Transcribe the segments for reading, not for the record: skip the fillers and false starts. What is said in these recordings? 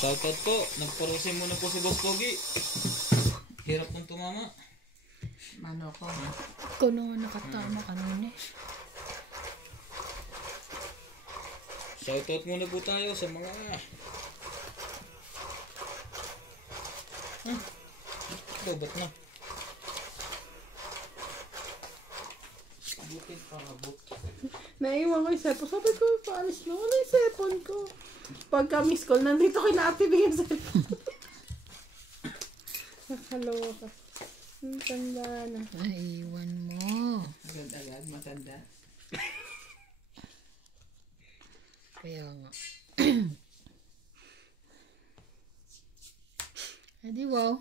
Shoutout po. Nagparusin muna po si Boss Pogi. Hirap pong tumama. Mano ko. Ikaw naman nakatama kanina. Shoutout muna po tayo sa mga... Ito, ba't na? Butin pa abot. Naiwan ko yung cellphone. Sabi ko, paalis na wala yung cellphone ko. Pagka miss call, nandito ko na-active yung cellphone. Nakaloka. Ang tanda na. Naiwan mo. Agad-agad, matanda. Kaya nga. Edi wow.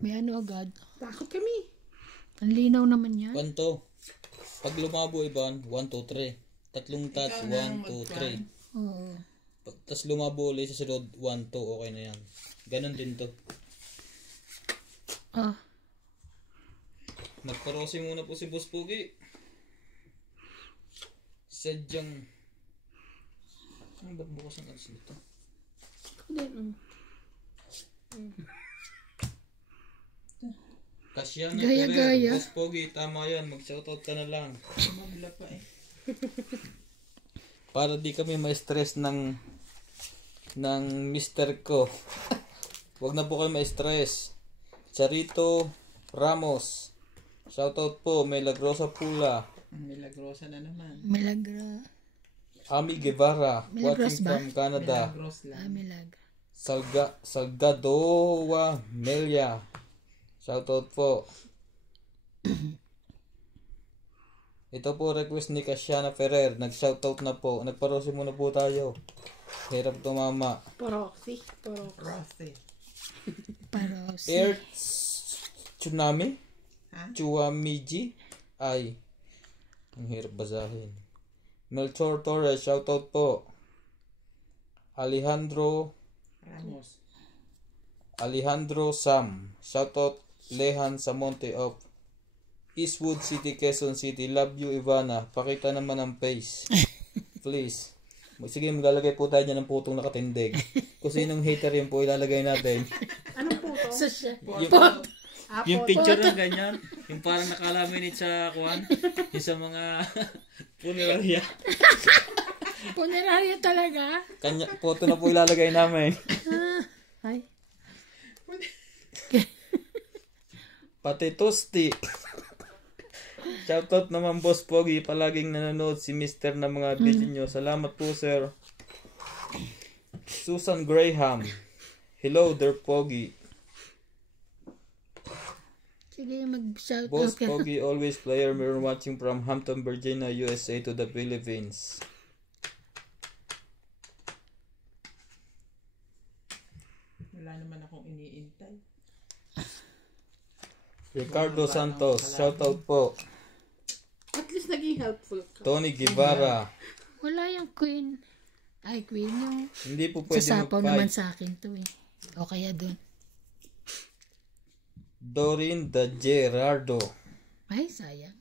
May ano agad. Takot kami. Ang linaw naman yan. 1, 2. Pag lumabo, Ivan, 1, 2, 3. Tatlong touch, 1, 2, 3. Oo. Tapos lumabo ulit sa sunod, 1, 2, okay na yan. Ganon din to. Ah. Nagparosi muna po si Boss Pogi. Sadyang... Ano ba't bukas ang alas nito? Din, Kasya na Gaya-gaya. Boss Pogi, tama yan. Mag-shoutout ka na lang. Mabla pa eh. Para di kami ma-stress ng mister ko. Huwag na po kayo ma-stress. Charito Ramos. Shoutout po. Milagrosa Pula. Milagrosa na naman. Milagra. Ami Guevara. Milagros Watching ba? from Canada. Milagros lang. Milagra. Salgadoa Melia. Shoutout po. Ito po request ni Kasiana Ferrer. Nag-shoutout na po. Nagparosi muna po tayo. Hirap tumama. Proxy. Proxy. Pero si... Earth Tsunami? Ha? Chuamiji? Ay. Ang hirap basahin. Melchor Torres. Shoutout po. Alejandro Sam. Shoutout Lehan Samonte of Eastwood City, Quezon City. Love you, Ivana. Pakita naman ang face. Please. Sige, maglalagay po tayo dyan ng putong nakatindig. Kung sinong hater yun po, ilalagay natin. Anong puto? Yung picture ng ganyan. Yung parang nakalaminate sa kuwan. Yung sa mga punerarya. Punerarya talaga? Kanya, photo na po ilalagay namin. Ay. Pati toasty. Shoutout naman Boss Pogi. Palaging nanonood si Mister na mga video nyo. Salamat po sir. Susan Graham. Hello there Pogi. Sige, mag-shout Boss out ka. Pogi always player. We're watching from Hampton, Virginia, USA to the Philippines. Wala naman akong iniintay. Ricardo Santos. Shoutout po. At least naging helpful ka. Tony Guevara. Wala yung queen. Ay, queen yung... Hindi po pwede Sasapaw naman mag-fight. sa akin to eh. O kaya dun. Doreen de Gerardo. Ay, sayang.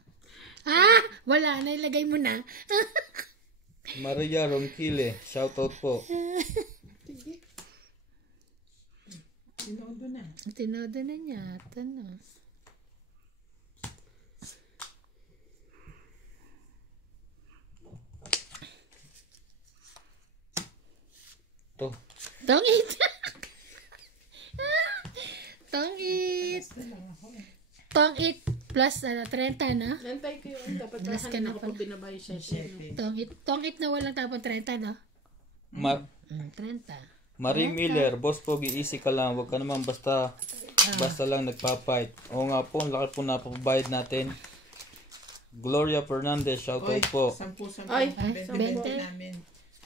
Ah! Wala na. Ilagay mo na. Maria Ronquile. Shoutout po. Tinodo na. Tinodo na niya. Ano? To. Tongit! Tongit! Tongit plus 30 na? Nantay ko yun. Dapat Alas ka kahan na ako pala. binabayo siya. Tongit na walang tapon 30 na? 30. Marie Miller. Boss Pogi, easy ka lang. Huwag ka naman basta lang nagpapight. Oo nga po, ang laki po napapabayad natin. Gloria Fernandez. Shoutout po. 10 Ay, 20 20. namin.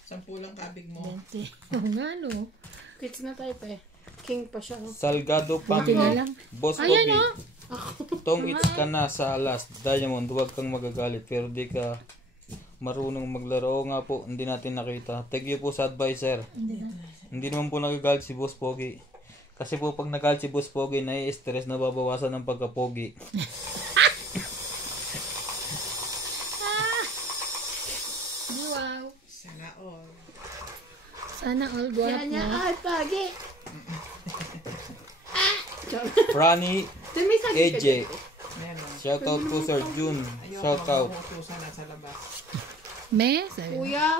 10 lang kabig mo. 20. Oo nga no. Kids na tayo pa eh. King pa siya. Salgado Buti na Pambo. lang. Boss Ayan Pogi. o. Tong it's ka na sa alas. Diamond, huwag kang magagalit. Pero di ka marunong maglaro. Oo nga po, hindi natin nakita. Thank you po sa advicer. Hindi naman po nagagalit si Boss Pogi. Kasi po pag nagalit si Boss Pogi, nai-stress, nababawasan ng pagka-pogi. Wow. Sana all. Sana all Yan niya, guwapo. pagi. Franny May saging ka AJ. dyan. Meron. Shoutout po Sir Jun. Shoutout. Utusan na sa labas. Me? Sabi. Kuya.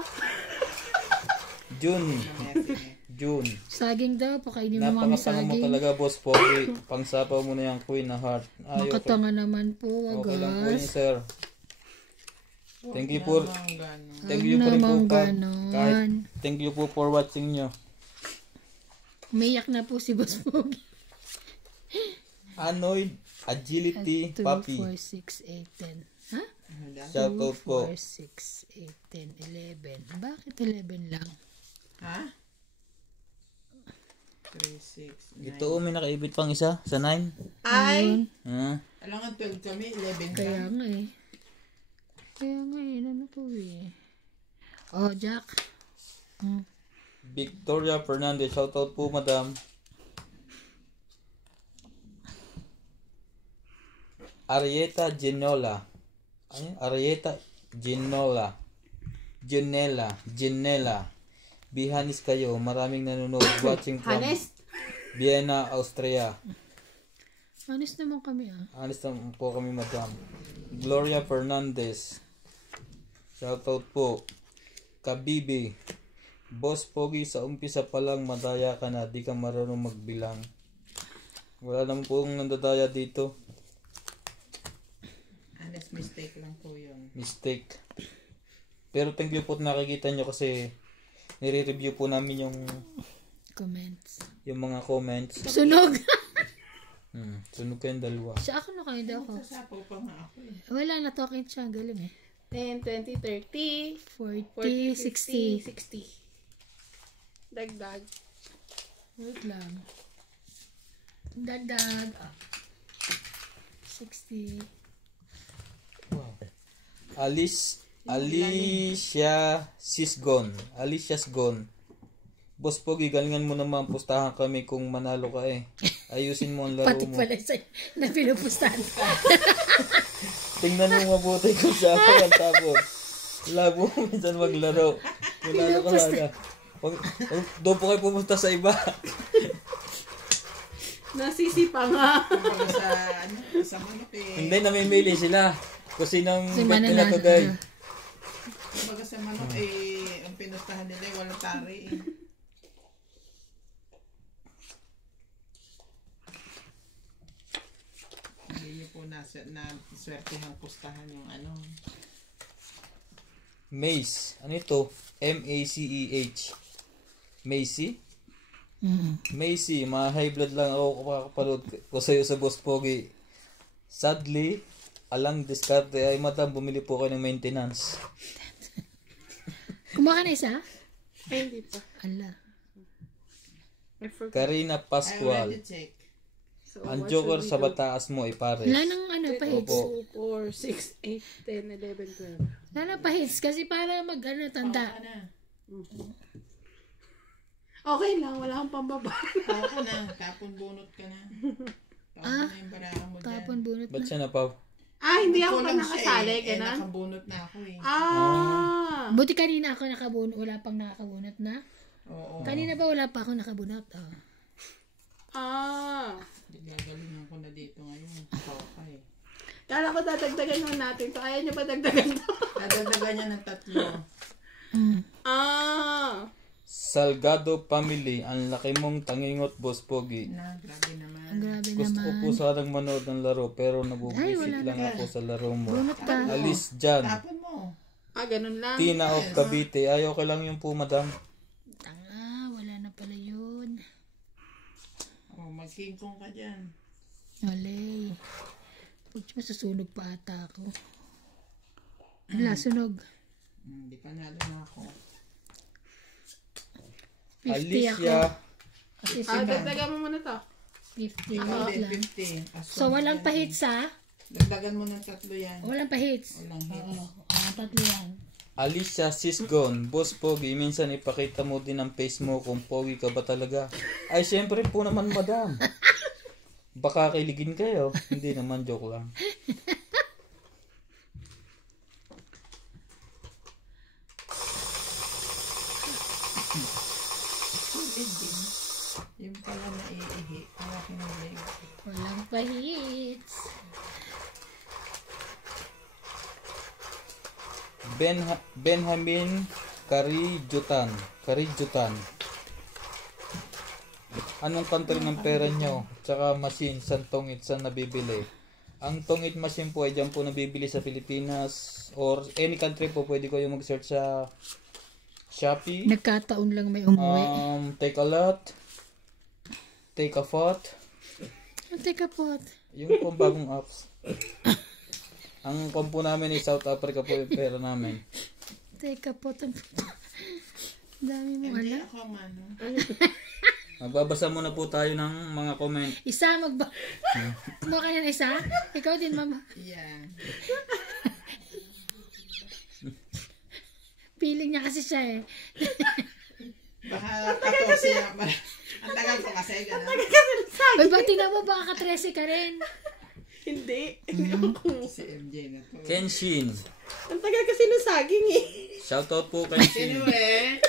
Jun. Messing. Jun. Saging daw. Pakainin mo mami Napakatanga mo saging. talaga, Boss Pogi. Pangsapaw mo na yung Queen na heart. Ay, okay. Makatanga naman po, Okay lang po yun, wagas. sir. Thank you po. Namang gano'n. Thank you po rin po. Namang Kahit, ganon. thank you po for watching nyo. Umiyak na po si Boss Pogi. Anoid Agility 2, Papi. 4, 6, 8, 10. Ha? Shoutout po. 4, 6, 8, 10, 11. Bakit 11 lang? Ha? 3, 6, 9. Ito, may nakaibit pang isa sa 9. Ay. Ha? Alam nga 12 kami, 11 Kaya ka. nga eh. Ano to eh. Oh, Jack. Victoria Fernandez. Shoutout po, madam. Arieta Ginola. Ay, Arieta Ginola. Ginela. Bihanis kayo. Maraming nanonood. Watching from Hanes. Vienna, Austria. Honest naman kami ah. Honest naman po kami, madam. Gloria Fernandez. Shoutout po. Kabibi. Boss Pogi, sa umpisa pa lang madaya ka na. Di ka marunong magbilang. Wala naman pong nandadaya dito. Honest mistake lang po yun. Mistake. Pero thank you po at nakikita nyo kasi nire-review po namin Comments. yung mga comments. Sunog! Sunog kayong dalawa. Siya ako na kayo daw ako. Sasapaw pa nga ako eh. Wala na talking siya. Galing eh. 10, 20, 30, 40, 60. 60. Dagdag. Wait lang. Dagdag. 60. Alicia Sisgon. Boss Pogi, galingan mo naman, pustahan kami kung manalo ka eh. Ayusin mo ang laro Pati mo. pala sa'yo na pinupustahan ka. Tingnan mo mabuti kung saan ka ang tapos. Labo mo minsan maglaro. Manalo ka sana. Doon po kayo pumunta sa iba. Nasisipa nga. Kumbaga sa manok eh. Hindi, namimili sila. Kung sinong Si bet nila Mananalo. today. Kumbaga sa manok eh, ang pinustahan nila eh, walang tari eh. Hindi niyo po na swertehang pustahan yung ano. Mace. Ano ito? M-A-C-E-H. Macy? Macy, mga high blood lang ako kapapanood ko sa'yo sa Boss Pogi. Sadly, alang diskarte ay madam, bumili po kayo ng maintenance. Kumuha ka na isa? Ay, hindi pa. Ala. I forgot. Karina I Pascual. already check. So, Ang what joker should we sa do? bataas mo ay pares. Wala nang ano pa hits. Opo. 2, 4, 6, 8, 10, 11, 12. Wala nang pa hits kasi para mag ano, tanda. Ano? Okay lang, wala akong pambaba. Oo ka na. Tapon bunot ka na. Tapon na yung baraka mo dyan. Tapon bunot Ba't na. siya napaw? Hindi ako pa Kulang siya nakasali, eh. ganun? Nakabunot na ako eh. Buti kanina ako nakabunot. Wala pang nakakabunot na. Oo. Kanina ba wala pa ako nakabunot? Gagalingan ko na dito ngayon. Toka eh. Kala ko dadagdagan lang natin to. Ayaw niyo pa dagdagan to? Dadagdagan niya ng 3. Salgado Family, ang laki mong tangingot, Boss Pogi. Na, grabe naman. Grabe Gusto ko po naman. sanang manood ng laro pero Ay, nabubisit wala lang na. ako sa laro mo. Bunot ka. Alice Jan, Tapon mo. Ganun lang. Tina of Cavite. Ayaw ka lang yung po, madam. Tanga, wala na pala yun. Oh, mag-king kong ka dyan. Olay. Huwag masusunog pa ata ako. Wala, sunog. Hindi pa nalo na ako. 50 ako. Alicia, Kasi Dagdagan mo muna to. 50. Ako Wait din, lang. 50. So, walang pa hits ha? Dagdagan mo ng 3 yan. Walang pa hits. Walang hits. Tatlo yan. Alicia Sisgon, Boss Pogi, minsan ipakita mo din ang face mo kung pogi ka ba talaga. Ay, syempre po naman, madam. Baka kiligin kayo. Hindi naman, joke lang. engine. Yung pala na iihi. Hawakin mo leg. Walang pahits. Benjamin Karijutan. Anong country ng pera nyo? Tsaka machine, saan tongit, saan nabibili? Ang tongit machine po ay dyan po nabibili sa Pilipinas or any country po. Pwede ko yung mag-search sa Shopee. Nagkataon lang may umuwi. Take a lot. Take a pot. Teka po. Yung pong bagong apps. Ang kompo namin ay South Africa po yung pera namin. Teka po. Dami mo Hindi alam. ako mano. Magbabasa muna po tayo ng mga comment. Isa Kumuha ka na isa? Ikaw din, mama. Yeah. Feeling niya kasi siya eh. Baka 14 na. Ang tagal ko kasi. Ganun. Ay, ba't tingnan mo baka ka-13 ka rin? Hindi. Si MJ na to. Kenshin. Ang tagal kasi ng saging eh. Shoutout po Kenshin. Sino eh?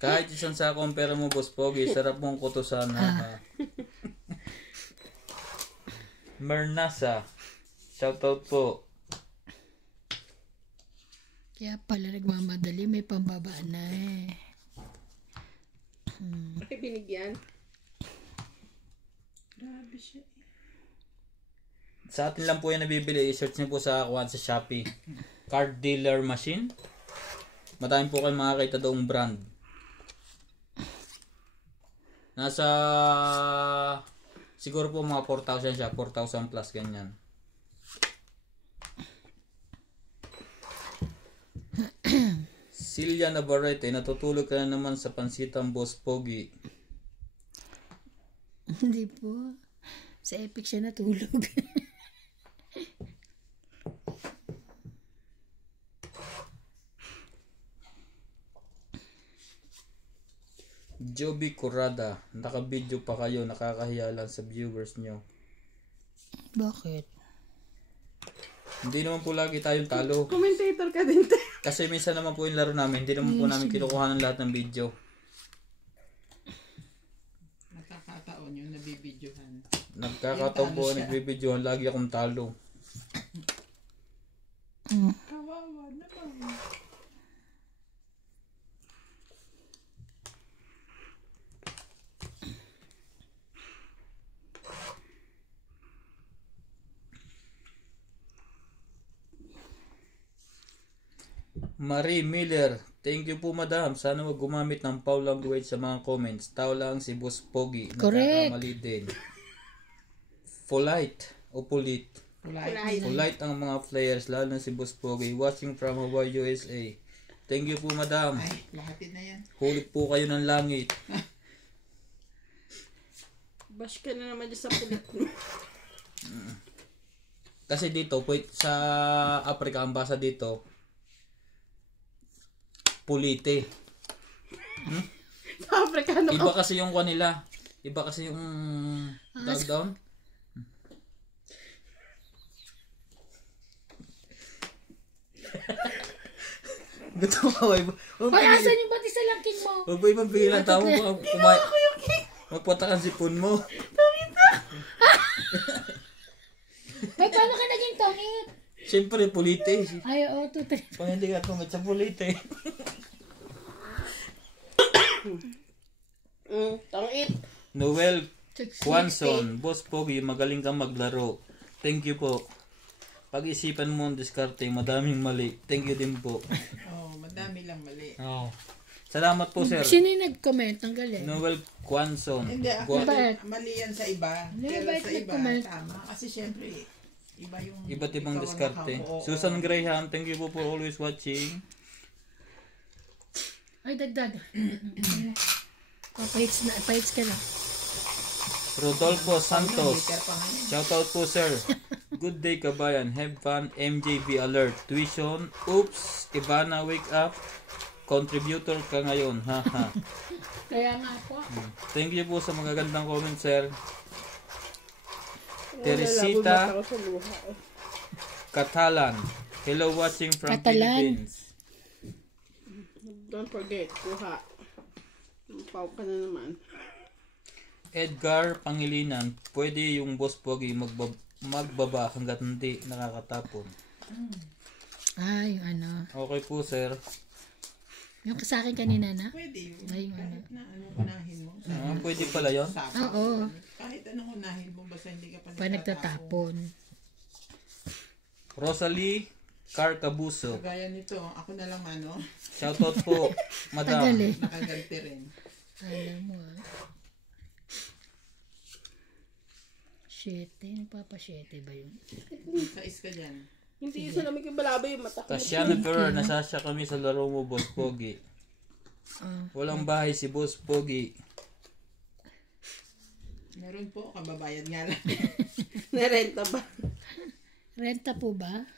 Kahit isang sakong pera mo, Boss Pogi, sarap mong kutusan. Mernasa. Shoutout po. Kaya pala nagmamadali, may pambaba na eh. Bakit binigyan? Grabe siya. Sa atin lang po yan nabibili. I-search niyo po sa Shopee. Card dealer machine. Madami po kayo makakita doong brand. Nasa siguro po mga 4,000 siya. 4,000 plus ganyan. Silya Navarrete, natutulog ka na naman sa pansitang Boss Pogi. Hindi po. Sa Epic siya natulog. Joby Curada, naka-video pa kayo, nakakahiya lang sa viewers nyo. Bakit? Hindi naman po lagi tayong talo. Commentator ka din, te. Kasi minsan naman po yung laro namin, hindi naman po namin kinukuha ng lahat ng video. Nakakataon yung nabibidyohan. Nagkakataon po nagbibidyohan, lagi akong talo. Kawawa naman. Marie Miller, thank you po madam. Sana wag gumamit ng foul language sa mga comments. Tao lang si Boss Pogi. Correct. Nagkakamali din. Polite o polite. Polite ang mga players, lalo na si Boss Pogi. Watching from Hawaii, USA. Thank you po madam. Ay, lahatin na yan. Hulog po kayo ng langit. Bash ka na naman dyan sa pulit mo. Kasi dito, sa Africa, ang basa dito, pulite. Sa Afrikano ka. Iba kasi yung kanila. Iba kasi yung down. Gusto mo ba? Ay, asan yung batis sa langking mo? Huwag ba ibang pigilan tao mo? Magpatakan si pun mo. Ay, paano ka naging tongit? Siyempre, pulite. Ay, oo, tutay. Pag hindi ka tumit sa pulite. Tangit. Noel Quanson, Boss Pogi, magaling kang maglaro. Thank you po. Pag-isipan mo ang diskarte, madaming mali. Thank you din po. Oh, madami lang mali. Oh. Salamat po, sir. Sino yung nag-comment? Ang galing. Noel Quanson. Hindi, mali yan sa iba. Hindi, Pero bakit sa iba, nag-comment? tama. Kasi syempre, iba yung... Iba't ibang ikaw ang diskarte. nakamo- oo. Susan Graham, thank you po for always watching. Ay, dagdag. Pahits ka na. Rodolfo Santos. Liter pa nga yan. Shoutout po, sir. Good day, kabayan. Have fun. MJB alert. Tuition. Oops. Ivana, wake up. Contributor ka ngayon. Haha. Kaya nga po. Thank you po sa magagandang comment, sir. Wala, Teresita bumat ako sa luha. Catalan. Hello, watching from Catalan. Philippines. Don't forget, kuha. Pau ka na naman. Edgar Pangilinan, pwede yung Boss Pogi magbaba hanggat hindi nakakatapon. Ay, yung ano. Okay po, sir. Yung sa akin kanina na. Pwede yun. Ay, Kahit na anong unahin mo. Pwede pala yun. Oo. Kahit anong unahin mo, basta hindi ka pa Pa nagtatapon. Rosalie Carcabuso. Gaya nito, ako na lang Shoutout po, madam. Tagal eh. nakaganti rin. Alam mo ah. 7. Nagpapa-7 ba yun? Sais ka dyan. Hindi sa lamig yung balaba yung mata ko. Tasyana Ferrer, nasasya kami sa laro mo, Boss Pogi. Walang bahay si Boss Pogi. Meron po, kababayad nga lang. Narenta ba? Renta po ba?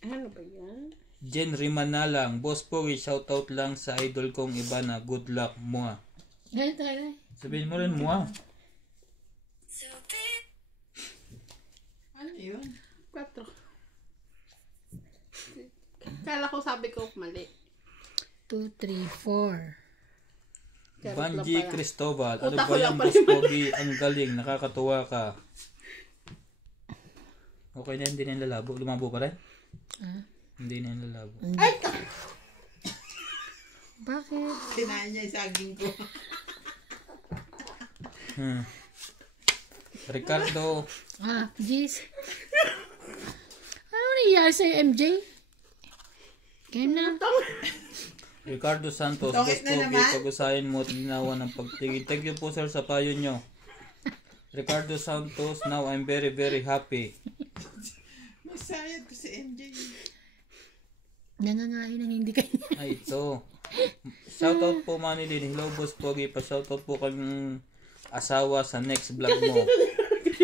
Ano ba yan? Jen Rimanalang, Boss Pogi, shoutout lang sa idol kong iba na good luck mua. Ganito na. Sabihin mo rin mua. Ano yun? 4. Kala ko sabi ko mali. 2, 3, 4. Charot lang Banji pala. Cristobal, ano Utak ba ko lang yung pala Boss yung Pogi? Ang galing, nakakatuwa ka. Okay na, hindi na yung lalabo. Lumabo pa rin? Ah? Hindi na yung lalabo. Bakit? Kinain niya yung saging ko. Ricardo Jeez. Ano nangyayari sa'yo, MJ? Game na? Ricardo Santos, Tongit Boss na Pogi, naman. pag-usahin mo at ginawa ng pagtingin. Thank you po sir sa payo nyo. Ricardo Santos, now I'm very very happy. Masayad ko si MJ. Nangangain ng hindi kanya. Ay, ito. Shoutout po Manilin. Hello Boss Pogi, pa-shoutout po kaming asawa sa next vlog mo.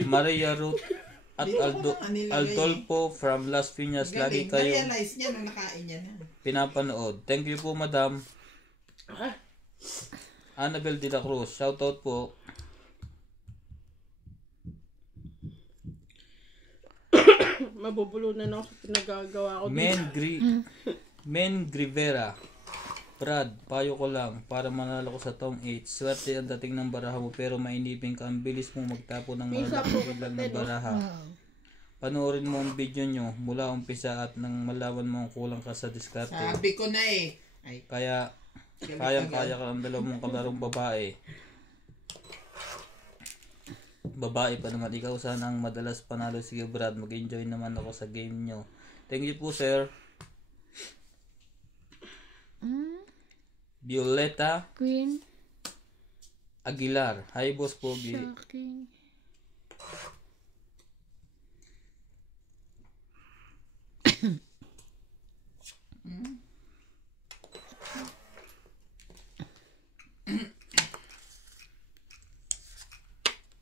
Maria Ruth at Aldolpo from Las Piñas. Lagi Galing. kayo Na-realize niya nung nakain niya na. pinapanood. Thank you po madam. Annabel de la Cruz, shoutout po. Mabubulunan ako sa pinagagawa ko. Men Grivera. Brad, payo ko lang para manalo ko sa Tong 8. Swerte ang dating ng baraha mo pero mainipin ka. Ang bilis mo magtapo ng malalaki bilang ng baraha. Panoorin mo ang video nyo mula umpisa at nang malaman mo ang kulang ka sa diskarte. Sabi ko na eh. Ay, Kaya kayang-kaya ka ang dalawang mong kalarong babae. Babae pa naman ikaw, sana ang madalas panalo. Sige Brad, mag-enjoy naman ako sa game nyo. Thank you po sir. Violeta Queen. Aguilar. Hi Boss Pogi. Shocking.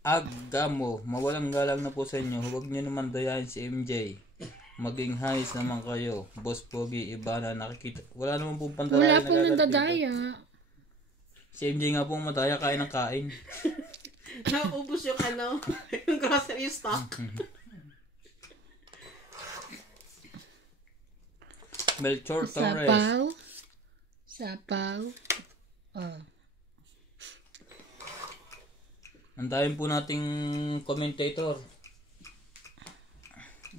Agamo, mawalang galang na po sa inyo. Huwag niyo naman dayain si MJ. Maging hais naman kayo. Boss Pogi, iba na nakikita. Wala naman pong pandalaya. Wala pong nandadaya. Si MJ nga pong madaya, kain ng kain. Naubos yung yung grocery stock. Melchor Torres. Sapaw. Oh. Andayin po nating commentator.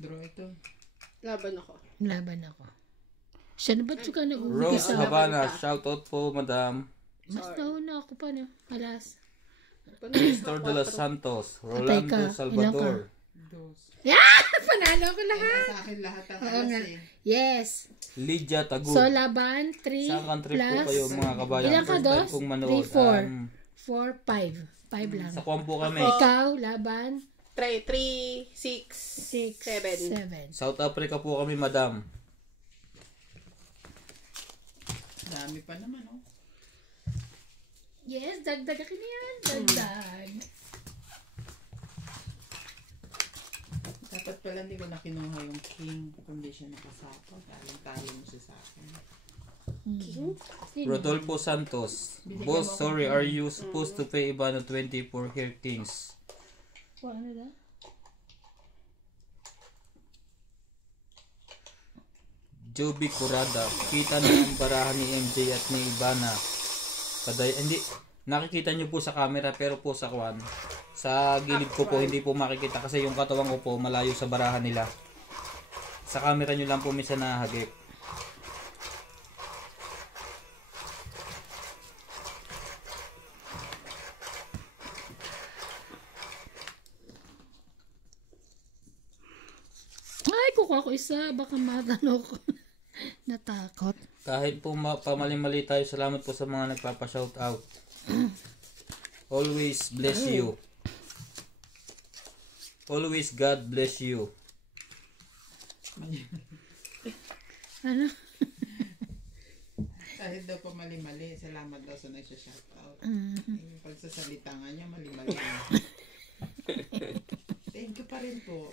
draw ito. Laban ako. Laban ako. Siya na ba't suka Rose nag-umpisa? Havana, shoutout po madam. Mas nauna ako pa na. Alas. Mr. De Los Santos. Rolando ka. Salvador. Dos. Yeah! Panalo ko lahat. Kaya sa akin lahat ang alas eh. Yes. Lydia Tagub. So, laban, 3 Saan country plus. po kayo mga kabayan? Ilan ka, First time Dos? kong manood. 3, 4. 4, 5. 5 lang. Sa Kuwang po kami. Ikaw, laban, 3, 6, 7. 7. South Africa po kami madam. Dami pa naman oh. Yes, dagdag akin na yan. Dagdag. Dapat pala hindi ko na kinuha yung king kundi siya nakasapa. Talo mo siya sa akin. Sino? Rodolfo Santos. Boss, sorry, are you supposed to pay Ibano 20 for Hair Kings? Ano na? Joby Curada. Kita na ang barahan ni MJ at ni Ivana. Hindi, nakikita nyo po sa camera pero po sa kwan. Sa gilid ko po hindi po makikita kasi yung katawan ko po malayo sa barahan nila. Sa camera nyo lang po minsan nahagip. Ay, kukuha ko isa. Baka magano ko. Natakot. Kahit po pamali-mali tayo, salamat po sa mga nagpapa-shoutout. Always bless you. Always God bless you. Ano? Kahit daw po mali-mali, salamat daw sa nagsha-shoutout. Mm. Yung pagsasalita nga niya, mali-mali. Thank you pa rin po.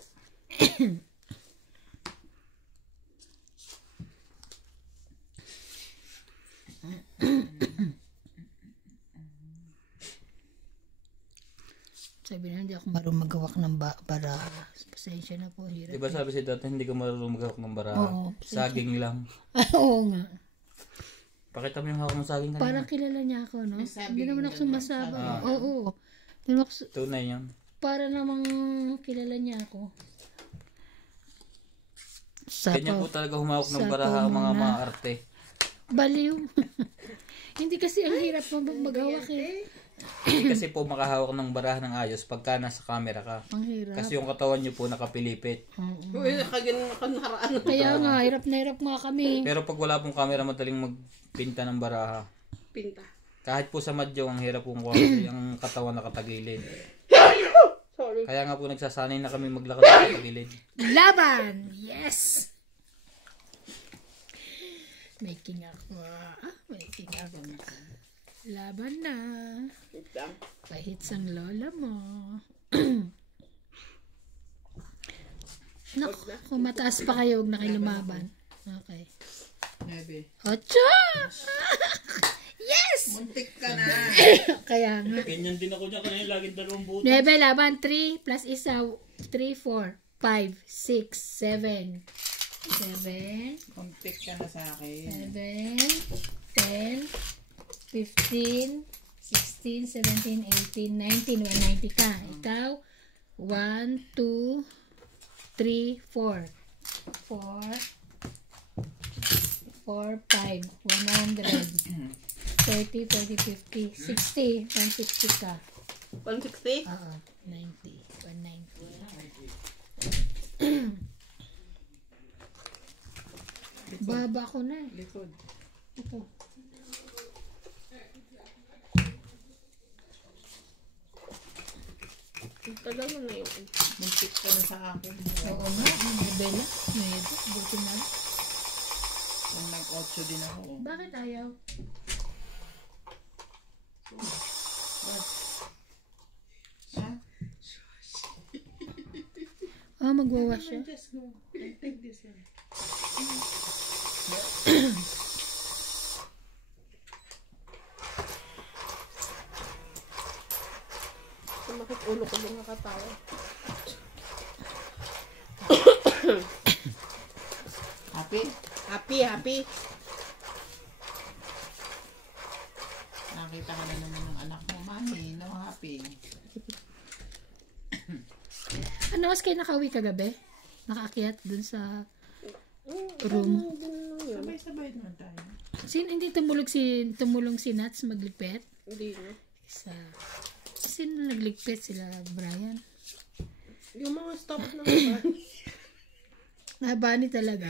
Sabi na, hindi ako marunong magawak ng baraha. Pasensya na po, hirap. Diba sabi si dati hindi ka marunong maghawak ng baraha? Oo. Saging lang. Oo nga. Pakita mo yung hawak ng saging kanina. Parang kilala niya ako, no? Yung sabi Hindi naman yung ako sumasaba. Ah. Oo. Hindi naman ako Tunay yan. para namang kilala niya ako. Ganyan po Sapaw. talaga humawak ng Sapaw baraha ang mga muna. maarte. Baliw. Hindi kasi ang hirap magawak eh. Hindi kasi po makahawak ng baraha ng ayos pagka nasa camera ka. Ang hirap. Kasi yung katawan nyo po nakapilipit. Uy, nakaganaraan. Kaya nga, hirap na hirap nga kami. Pero pag wala pong camera, madaling magpinta ng baraha. Pinta. Kahit po sa madyaw, ang hirap pong kuha kasi ang katawan nakatagilid. Sorry. Kaya nga po nagsasanay na kami maglakad sa tagilid. Laban! Yes! Making ako. Making ako. Laban na. Wait lang. Pahits ang lola mo. Naku, kung mataas pa kayo, huwag na kayo lumaban. Okay. 9. 8! Yes! Muntik ka na. Kaya nga. Ganyan din ako dyan kanina, laging dalawang buto. 9 laban, 3 plus isa, 3, 4, 5, 6, 7. 7, Muntik ka na sa akin. 7, 10, 15, 16, 17, 18, 19, 190 ka. Ikaw, 1, 2, 3, 4. 4, 5, 100. 30, 40, 50, 60. 160 ka. 160? Oo, 90. 190. Baba ko na. Likod. Ito. Tagal mo na yun. Muntik ka na sa akin. Oo nga, Bella. Medyo, buti na. Kung nag-8 din ako. Bakit ayaw? Ha? Ah, magwawash siya. Just go. I'll take this one. Sumakit ulo ko lang nakatawa. Happy? Happy. Nakita ka na naman ng anak mo, mami. No happy. Ano, mas kayo nakauwi kagabi? Nakaakyat dun sa room. Sabay-sabay naman tayo. Hindi tumulong si Nats magligpit? Hindi na. Sino nagligpit? Sila Brian? Yung mga stop na naman. Nabani talaga?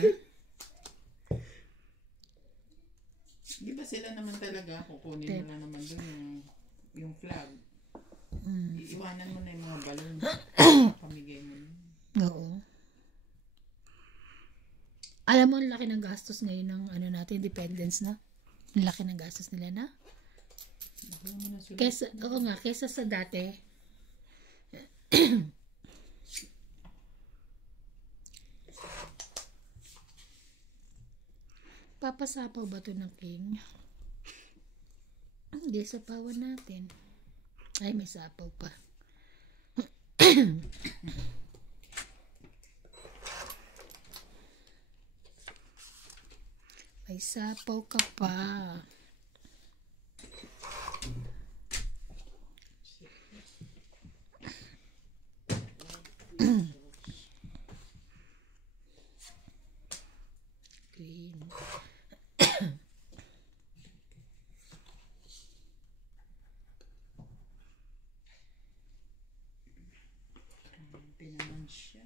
Di ba sila naman talaga, kukunin mo na naman dun yung flag. Iiwanan mo na yung mga balon. Pamigay mo na. Oo. Alam mo, ang laki ng gastos ngayon ng natin, dependence na. Ang laki ng gastos nila na. Kesa sa dati. Papasapaw ba ito ng king? Hindi, sapawan natin. Ay, may sapaw pa. May sapaw ka pa. Green. Tinaman siya.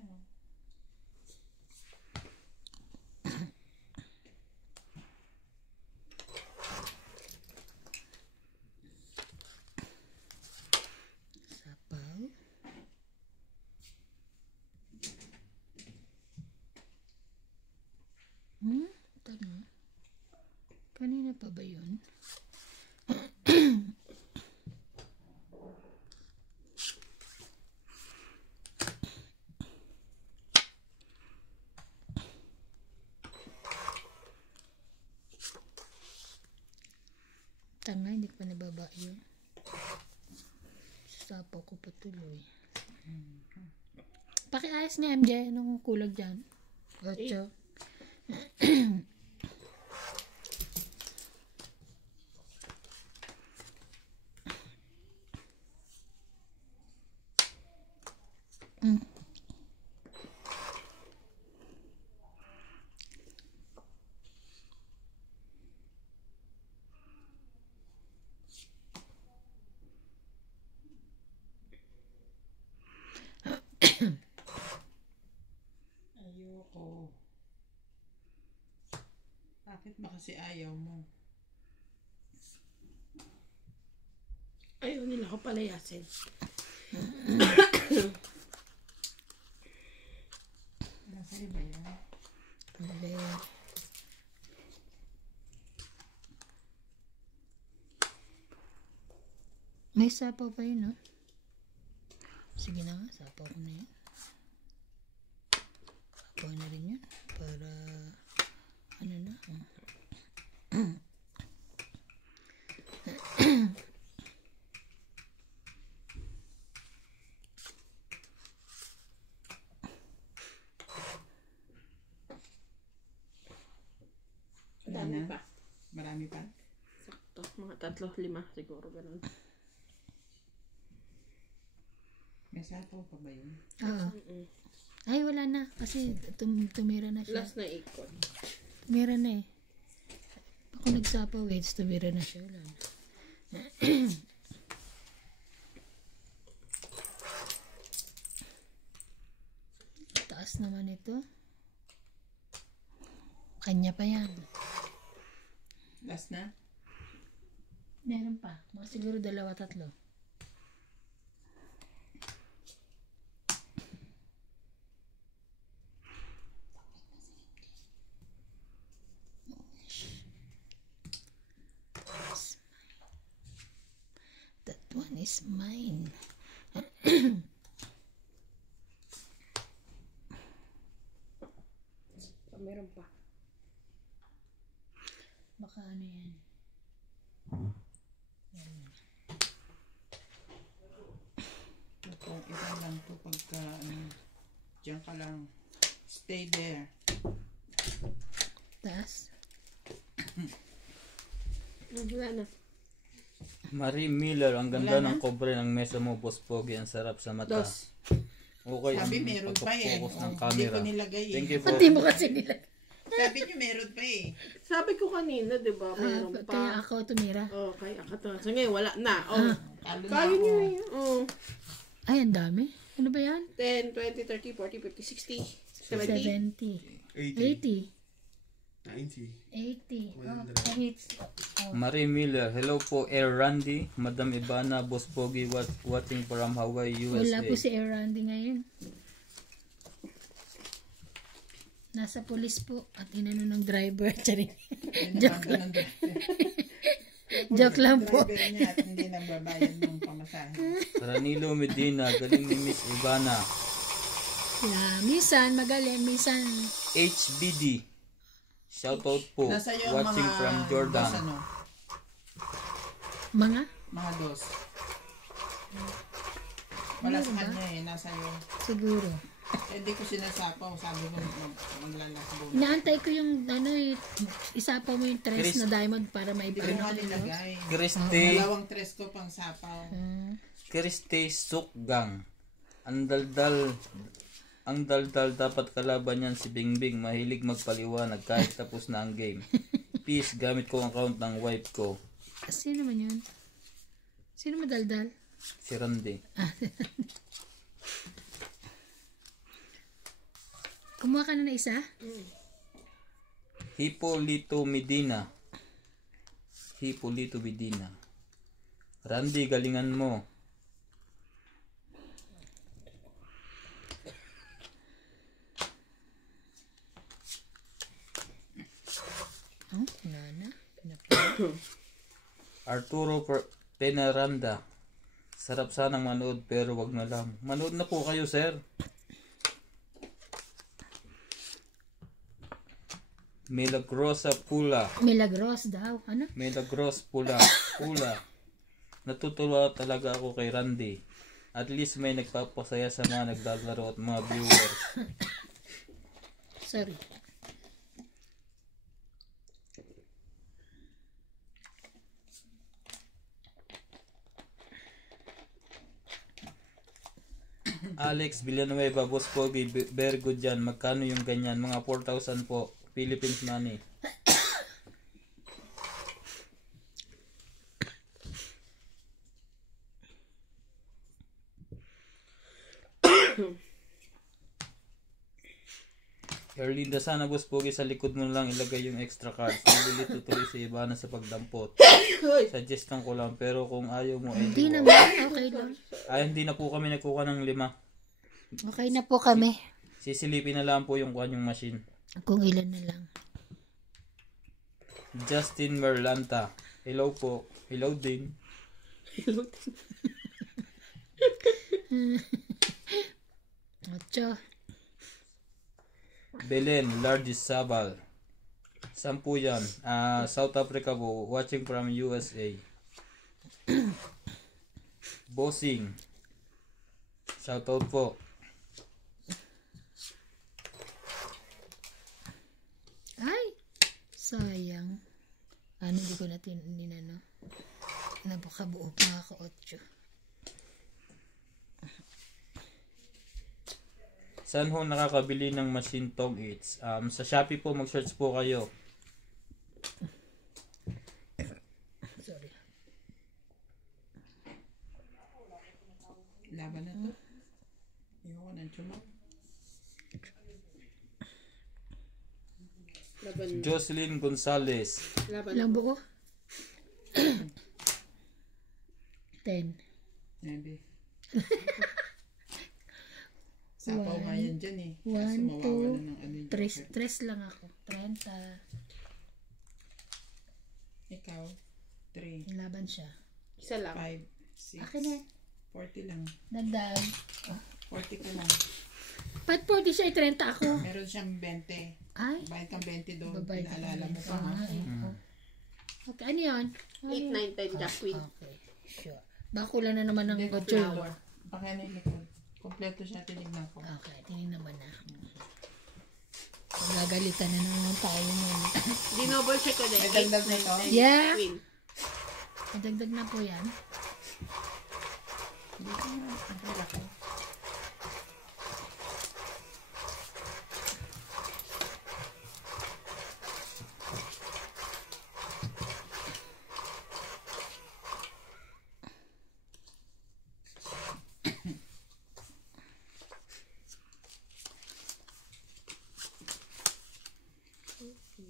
Sapaw. Tama. Kanina pa ba yun? Tanga, hindi pa nababa yun. Sapaw ko patuloy. Pakiayos niya, MJ. Anong kulag dyan? 8. Ayoko. Bakit ba kasi ayaw mo? Ayaw nila ako palayasin. Nasa'yo ba yan? Mali. May sapaw pa yun, no? Sige na nga, sapaw ko na yun. Sapaw na rin yun. Para, ano na. Dami pa. Marami pa? Sakto. Mga 3-5 siguro. Ganun. May sapaw pa ba yun? Oo. Ay, wala na. Kasi tumira na siya. Last na ikot. Tumira na eh. Ako nagsapaw eh. Tumira na siya. Wala na. Taas naman ito. Kanya pa yan. Last na? Meron pa. Mga siguro 2-3. That one is mine. Meron pa. Baka ano yan. Ito, iba lang to pagka, diyan ka lang. Stay there. Taas. Wala na. Marie Miller, ang ganda Wala ng kobre ng mesa mo, Boss Pogi. Ang sarap sa mata. Dos. Okay, Sabi ang meron pa eh. pagpapokus ng Hindi camera. ko nilagay eh. Thank you po. Pati mo kasi nila. Sabi niyo meron pa eh. Sabi ko kanina, di ba? Meron Kaya pa. ako tumira. Oh, kaya ako to. So ngayon, wala na. Oh. Talo na Kaya ako. niyo eh. Oh. Ay, ang dami. Ano ba yan? 10, 20, 30, 40, 50, 60, 70. 70. 80, 80. 80. 100. Oh, hits. Marie Miller, hello po Air Randy, Madam Ivana, Boss Pogi, watching from Hawaii, USA. Wala po si Air Randy ngayon. Nasa pulis po at inano ng driver. Charing. Joke lang. Joke lang po. Driver niya at hindi nagbabayad ng pamasahe. Ranilo Medina, galing ni Miss Ivana. Minsan magaling, minsan HBD, shoutout po, Nasa iyo watching mga from Jordan. dos, ano? mga Mga dos. Wala sa kanya eh. Nasa iyo. siguro. Hindi ko sinasapaw. Sabi ko maglalasbo. Inaantay ko yung isapaw mo yung tres na diamond para may Hindi ko nga nilagay. Christy, Dalawang tres ko pang sapaw. Christy Sukgang. Ang daldal dapat kalaban yan si Bingbing. Mahilig magpaliwanag kahit tapos na ang game. Peace, gamit ko ang account ng wife ko. Sino man yun? Sino madaldal? Si Randy. Kumuha ka na ng isa? Hipolito Medina. Randy, galingan mo. Oh, nana. Arturo Penaranda. Sarap sanang manood pero wag na lang. Manood na po kayo, sir. Milagros daw. Ano? Milagros Pula. Natutuwa talaga ako kay Randy. At least may nagpapasaya sa mga naglalaro at mga viewers. Sorry. Alex Villanueva, Boss Pogi, very good yan. Magkano yung ganyan? Mga 4,000 po. Philippines money. Erlinda, sana Boss Pogi sa likod mo lang ilagay yung extra cards. Nililito tuloy sa iba na sa pagdampot. Suggestion ko lang, pero kung ayaw mo, Hindi naman. Okay lang. Ay, hindi na po kami nagkuha ng 5. Okay na po kami. Sisilipin na lang po yung kanyang machine. Kung ilan na lang. Justin Merlanta. Hello po. Hello din. Ocho. Belen Lardis Sabal. 10 yan. South Africa po. Watching from USA. Bossing. Shoutout po. Ay! Sayang. Hindi ko natin ninano. Napakabuo pa ako 8. Saan ho nakakabili ng machine tong eats? Sa Shopee po, mag-search po kayo. Sorry. Laban na to. Ayoko ng tsumak. Jocelyn Gonzalez. Ilang buo? 10. Maybe. Sapaw nga yan dyan eh. Kaso 1, mawawala ng ano yung 2, 3 lang ako. 30. Ikaw, 3, Laban siya. Isa lang. 5, 6, Akin na. 40 lang. Dagdag. 40 ka lang. Ba't 40 siya? 30 ako. Meron siyang 20. Ay. Bayad kang 20 doon. Babayad ka Pinaalala mo pa. nga eh. Okay, ano yun? 8, 9, 10, Jack Queen. Okay, sure. Baka kulang na naman ng Hindi, 8 kompleto. Baka yan yung likod. Kompleto siya, tinignan ko. Okay, tinignan mo na. Gagalitan na naman tayo nun. Dinoble check ko din. May dagdag na ito? Yeah! Queen. Dagdag na po yan. Hindi ko na. Ang laki.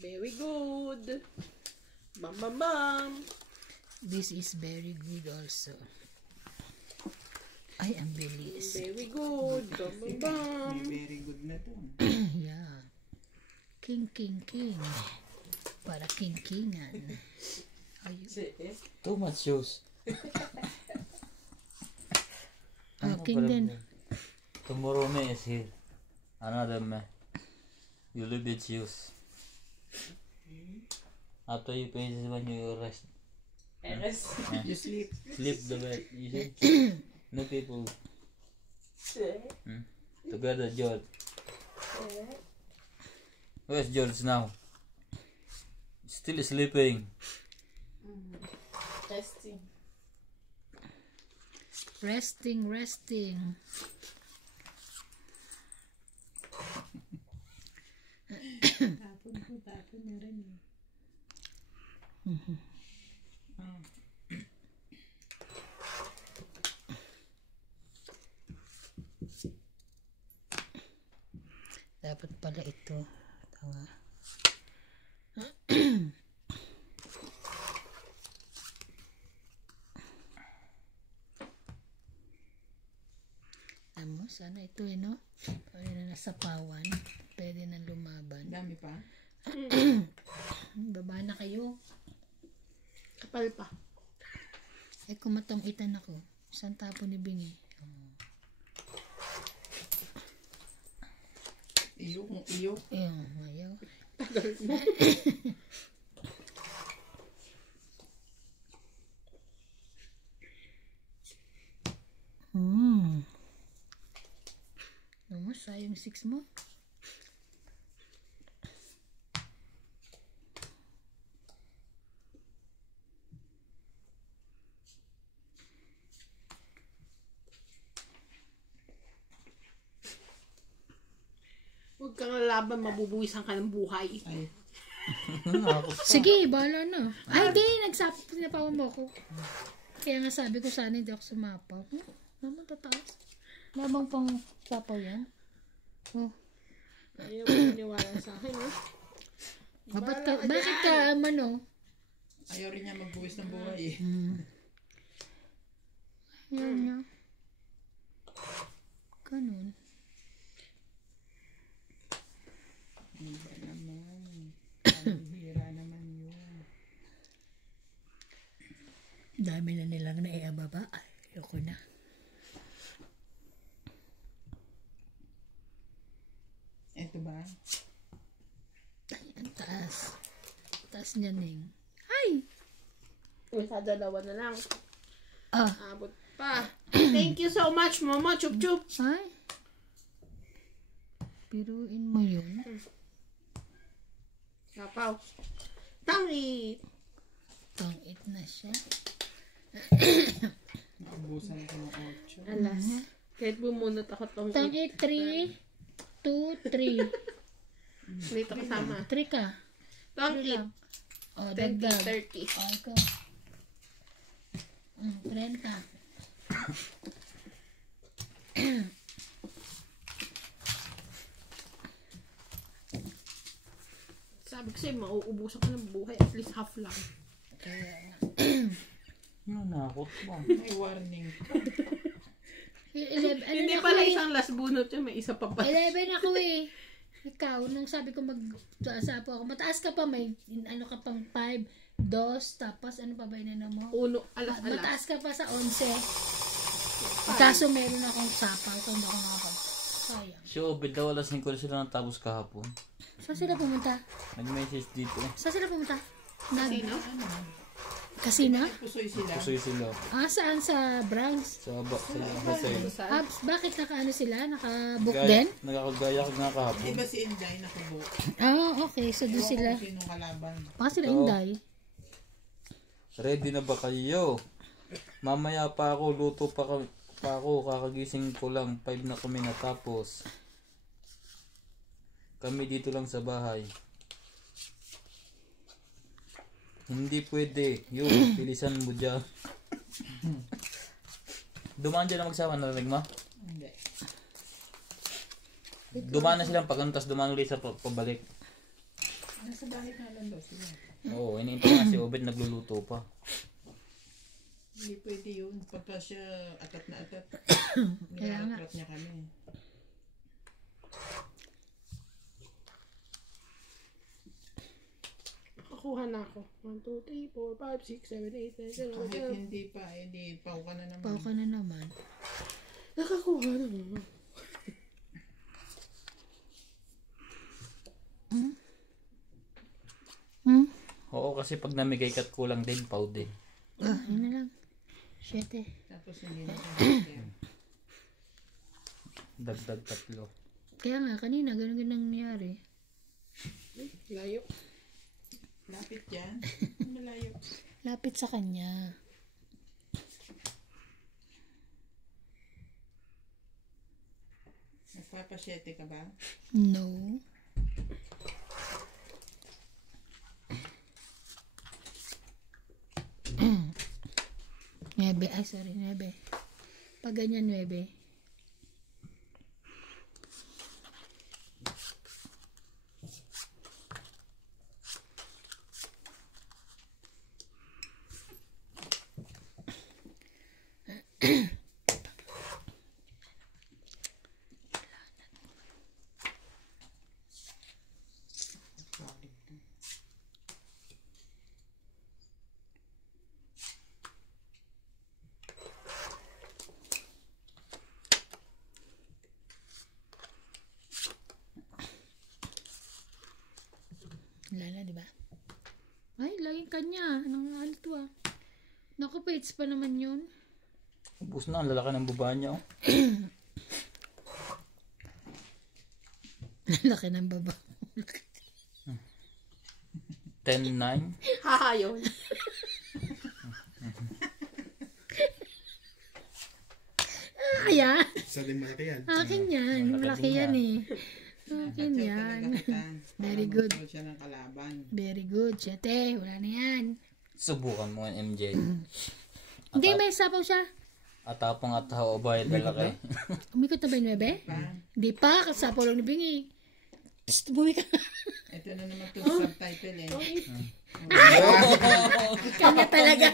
Very good. Bam, bam, bam. This is very good also. Ay, ang bilis. Very good. Bam, bam, bam. May very good na to. Yeah. King. Para king-kingan. Ay, Too much shoes. king din. Tomorrow May is here. Another May. You leave the shoes. After you finish when you rest. You sleep. Sleep the bed. You see? No people. Together, George. Where's George now? Still sleeping. Testing. Resting. Tapon na rin eh. Dapat pala ito. Tanga. Amo, sana ito no? Pwede na nasa pawan. Pwede na lumaban. Dami pa. Baba na kayo. Kapal pa. Eh, kumatong itan ako. Isang tapo ni Bingi. Iyo kung iyo. Ayaw. Tagal mo. Ano, sayang 6 mo. Huwag kang lalaban, mabubuwisan ka ng buhay. Ay, Sige, bahala na. Ay, di. Napawa mo ako. Kaya nga sabi ko sana hindi ako sumapaw. Naman tataas. Labang pang sapaw yan. Oh. Ayaw mo naniwala sa akin, ha? Bakit ka, ano? ayaw rin niya magbuwis ng buhay eh. Yan niya. Ganun. Iba naman. Ang hira naman yun. Dami na nilang naiababa. Ayoko na. Ito ba? Ay, ang taas. Taas niya, Ning. Ay! Sa dalawa na lang. Ah. Abot pa. Thank you so much, Mama. Chup chup. Ay. Piruin mo yun. Kapaw. Tangi. Tangit na siya. Naubusan ko ng 8. Alas. Kahit bumunot ako tong Tangit 3, 2, 3. dito kasama. 3 ka. Tong 3 8. lang. O, 20, dagdag. 30. O, ikaw. 30. Sabi ko sa'yo, mauubusan ka ng buhay. At least half lang. Kaya, Nanakot mo. May warning. 11, ano Hindi na ako pala eh. isang last bunot yun. May isa pa pa. 11 ako eh. Ikaw, nung sabi ko mag-asapo ako, mataas ka pa, may ano ka pang 5, 2, tapos ano pa ba yun mo? Uno. Alas. Mataas ka pa sa 11. Kaso meron akong sapaw, kung hindi ako nakapag. Sayang. Si Obed daw alas 5 na sila natapos kahapon. Saan sila pumunta? Nag-message dito. Saan sila pumunta? Sino? Kasina? Pusoy sila. Pusoy sila. Ah, saan? Sa Bronx? Sa hotel. Bakit naka-ano sila? Naka-book din? Nagkakagaya ka nga kahapon. Di ba si Inday nakabook? Ah, okay. So, doon sila. Ewan ko sinong kalaban. Baka sila Oo. Inday. Ready na ba kayo? Mamaya pa ako, luto pa ako, kakagising ko lang, 5 na kami natapos. Kami dito lang sa bahay. Hindi pwede. Yung, bilisan mo dyan. Dumaan dyan na magsama, narinig mo? Hindi. Dumaan na silang pagkantas, dumaan ulit sa pabalik. Nasa bahay na lang daw sila. Oo, iniintay nga si Obed, nagluluto pa. Hindi pwede yun. Pagka siya atat na atat. Kaya nga. Nilaratrat niya kami. Nakakuha na ako. 1, 2, 3, 4, 5, 6, 7, 8, 9, 10, Kahit 11. hindi pa, edi pau ka na naman. Pao ka na naman. Nakakuha na naman. Oo, kasi pag namigay ka't kulang din, pau din. Ah, yun na lang. 7. Tapos hindi na siya. Dagdag 3. Kaya nga, kanina, ganun nangyari. Layo. Lapit yan. Malayo. Lapit sa kanya. Nagpapasyete ka ba? No. Nuebe. Ay, sorry. Nuebe. Pag ganyan, nuebe. Lala, di ba? Ay, laging kanya. Anong ano to ah? Naku, pets pa naman yun. Ubus na, ang lalaki ng baba niya. Oh. Laki ng baba. 10-9. Haha, yun. Kaya, Isa din malaki yan. akin yan. Malaki yan eh. Akin Chat yan. talaga kita. Very Para good. magsunod siya ng kalaban. Very good. Siyete, wala na yan. Subukan mo yan, MJ. Hindi, may sapaw siya. Atapang at haobay lalaki. Umikot na ba yung bebe? Pa, Hindi pa, kasapaw lang ni Bingi. Psst, bumi ka. ito na naman to subtitle eh. Kanya talaga.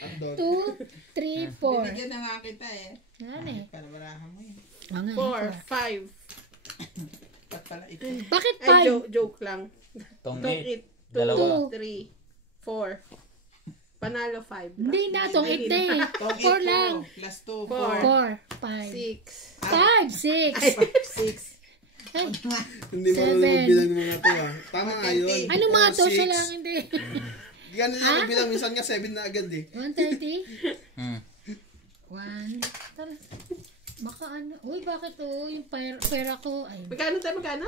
Upload. 2, 3, 4. Binigyan na nga kita eh. Wala na eh. Palabarahan mo eh. Mga, 4, 5. Ba't pala ito? Bakit Ay, 5? joke lang. Tong Tong 8. it. Dalawa. 2, 3, 4. Panalo 5. Hindi na, itong 8 na eh. Tong 4 lang. Plus 2. 4, 5. 6. 5, 6. 6. Ay, Hindi mo Seven. bilang ng mga to ah. Tama nga yun. ano mga to? Six. Siya lang, hindi. Di ka nila bilang. Minsan nga 7 na agad eh. 130? Hmm. 1. Tara. Baka ano. Uy, bakit oh? Yung pera ko. Ay, Magkano tayo? Magkano?